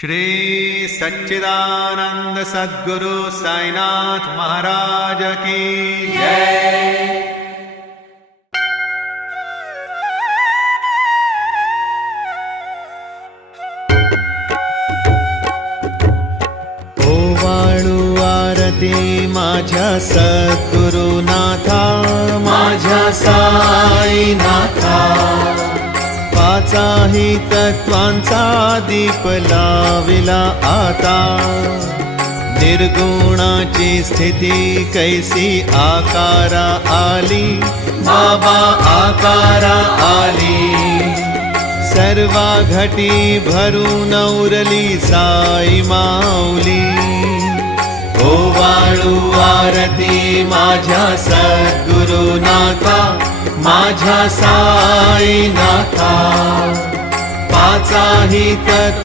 श्री सच्चिदानंद सद्गुरु साईनाथ महाराज की जय। ओवाळू आरती माझ्या सद्गुरुनाथा, माझ्या साईनाथा। पाचाही तत्वांचा दीप लाविला आता, निर्गुणाची स्थिती कैसी आकारा आली, बाबा आकारा आली। सर्वा घटी भरून उरली साई माऊली। ओवाळू आरती माझ्या सद्गुरुनाथा, माझ्या साईनाथा। पाचाही तत्व